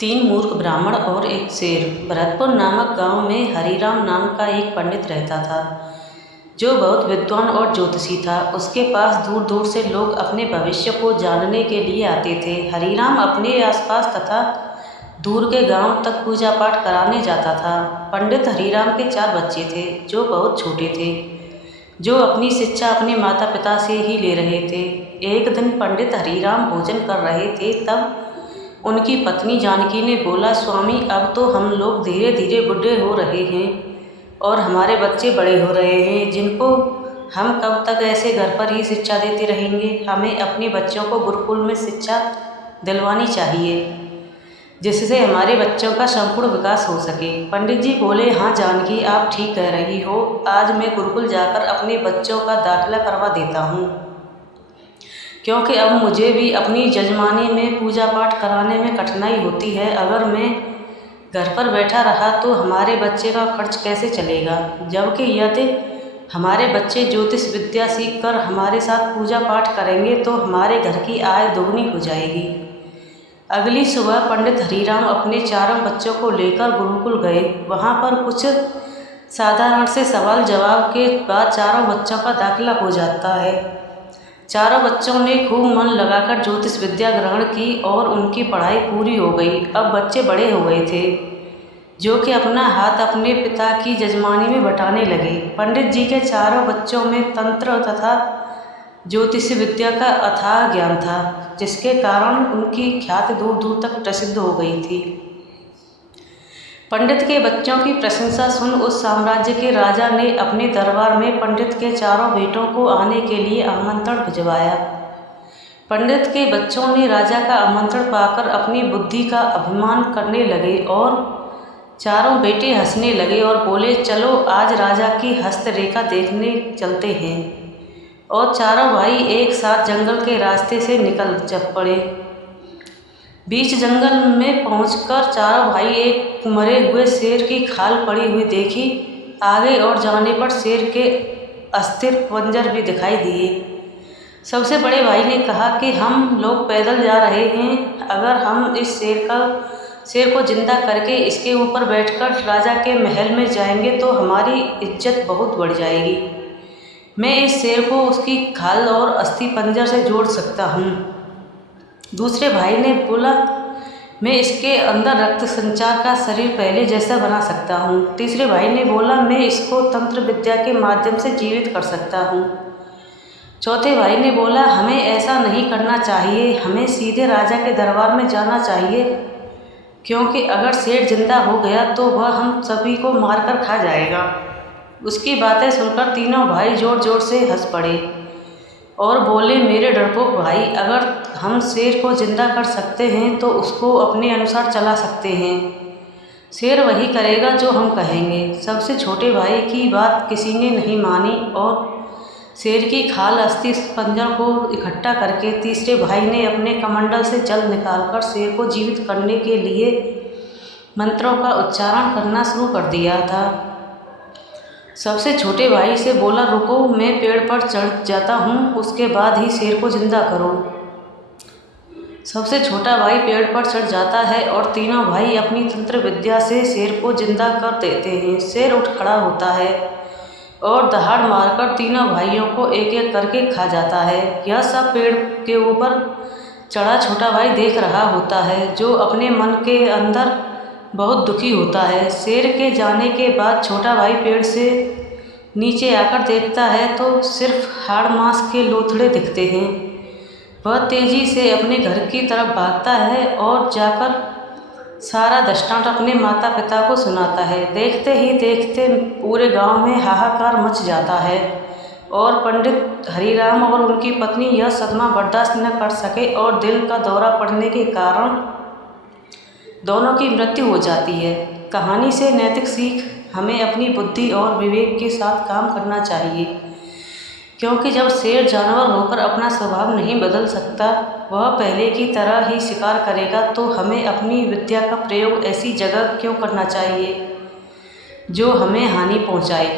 तीन मूर्ख ब्राह्मण और एक शेर। भरतपुर नामक गांव में हरिराम नाम का एक पंडित रहता था, जो बहुत विद्वान और ज्योतिषी था। उसके पास दूर दूर से लोग अपने भविष्य को जानने के लिए आते थे। हरिराम अपने आसपास तथा दूर के गांव तक पूजा पाठ कराने जाता था। पंडित हरिराम के 4 बच्चे थे, जो बहुत छोटे थे, जो अपनी शिक्षा अपने माता पिता से ही ले रहे थे। एक दिन पंडित हरिराम भोजन कर रहे थे, तब उनकी पत्नी जानकी ने बोला, स्वामी, अब तो हम लोग धीरे धीरे बूढ़े हो रहे हैं और हमारे बच्चे बड़े हो रहे हैं, जिनको हम कब तक ऐसे घर पर ही शिक्षा देते रहेंगे। हमें अपने बच्चों को गुरुकुल में शिक्षा दिलवानी चाहिए, जिससे हमारे बच्चों का संपूर्ण विकास हो सके। पंडित जी बोले, हाँ जानकी, आप ठीक कह रही हो। आज मैं गुरुकुल जाकर अपने बच्चों का दाखिला करवा देता हूँ, क्योंकि अब मुझे भी अपनी जजमानी में पूजा पाठ कराने में कठिनाई होती है। अगर मैं घर पर बैठा रहा तो हमारे बच्चे का खर्च कैसे चलेगा, जबकि यदि हमारे बच्चे ज्योतिष विद्या सीखकर हमारे साथ पूजा पाठ करेंगे तो हमारे घर की आय दोगुनी हो जाएगी। अगली सुबह पंडित हरिराम अपने चारों बच्चों को लेकर गुरुकुल गए। वहाँ पर कुछ साधारण से सवाल जवाब के बाद चारों बच्चों का दाखिला हो जाता है। चारों बच्चों ने खूब मन लगाकर ज्योतिष विद्या ग्रहण की और उनकी पढ़ाई पूरी हो गई। अब बच्चे बड़े हो गए थे, जो कि अपना हाथ अपने पिता की जजमानी में बटाने लगे। पंडित जी के चारों बच्चों में तंत्र तथा ज्योतिष विद्या का अथाह ज्ञान था, जिसके कारण उनकी ख्याति दूर दूर तक प्रसिद्ध हो गई थी। पंडित के बच्चों की प्रशंसा सुन उस साम्राज्य के राजा ने अपने दरबार में पंडित के चारों बेटों को आने के लिए आमंत्रण भिजवाया। पंडित के बच्चों ने राजा का आमंत्रण पाकर अपनी बुद्धि का अभिमान करने लगे और चारों बेटे हंसने लगे और बोले, चलो आज राजा की हस्तरेखा देखने चलते हैं। और चारों भाई एक साथ जंगल के रास्ते से निकल पड़े। बीच जंगल में पहुंचकर चारों भाई एक मरे हुए शेर की खाल पड़ी हुई देखी। आगे और जाने पर शेर के अस्थिर पंजर भी दिखाई दिए। सबसे बड़े भाई ने कहा कि हम लोग पैदल जा रहे हैं, अगर हम इस शेर को जिंदा करके इसके ऊपर बैठकर राजा के महल में जाएंगे तो हमारी इज्जत बहुत बढ़ जाएगी। मैं इस शेर को उसकी खाल और अस्थि पंजर से जोड़ सकता हूँ। दूसरे भाई ने बोला, मैं इसके अंदर रक्त संचार का शरीर पहले जैसा बना सकता हूँ। तीसरे भाई ने बोला, मैं इसको तंत्र विद्या के माध्यम से जीवित कर सकता हूँ। चौथे भाई ने बोला, हमें ऐसा नहीं करना चाहिए, हमें सीधे राजा के दरबार में जाना चाहिए, क्योंकि अगर शेर जिंदा हो गया तो वह हम सभी को मारकर खा जाएगा। उसकी बातें सुनकर तीनों भाई जोर जोर से हंस पड़े और बोले, मेरे डरपोक भाई, अगर हम शेर को जिंदा कर सकते हैं तो उसको अपने अनुसार चला सकते हैं। शेर वही करेगा जो हम कहेंगे। सबसे छोटे भाई की बात किसी ने नहीं मानी और शेर की खाल अस्थि पंजर को इकट्ठा करके तीसरे भाई ने अपने कमंडल से जल निकालकर शेर को जीवित करने के लिए मंत्रों का उच्चारण करना शुरू कर दिया था। सबसे छोटे भाई से बोला, रुको, मैं पेड़ पर चढ़ जाता हूँ, उसके बाद ही शेर को जिंदा करो। सबसे छोटा भाई पेड़ पर चढ़ जाता है और तीनों भाई अपनी तंत्र विद्या से शेर को जिंदा कर देते हैं। शेर उठ खड़ा होता है और दहाड़ मारकर तीनों भाइयों को एक एक करके खा जाता है। यह सब पेड़ के ऊपर चढ़ा छोटा भाई देख रहा होता है, जो अपने मन के अंदर बहुत दुखी होता है। शेर के जाने के बाद छोटा भाई पेड़ से नीचे आकर देखता है तो सिर्फ हाड़ मांस के लोथड़े दिखते हैं। वह तेजी से अपने घर की तरफ भागता है और जाकर सारा दृष्टांत अपने माता पिता को सुनाता है। देखते ही देखते पूरे गांव में हाहाकार मच जाता है और पंडित हरिराम और उनकी पत्नी यह सदमा बर्दाश्त न कर सके और दिल का दौरा पड़ने के कारण दोनों की मृत्यु हो जाती है। कहानी से नैतिक सीख, हमें अपनी बुद्धि और विवेक के साथ काम करना चाहिए, क्योंकि जब शेर जानवर होकर अपना स्वभाव नहीं बदल सकता, वह पहले की तरह ही शिकार करेगा, तो हमें अपनी विद्या का प्रयोग ऐसी जगह क्यों करना चाहिए जो हमें हानि पहुंचाए।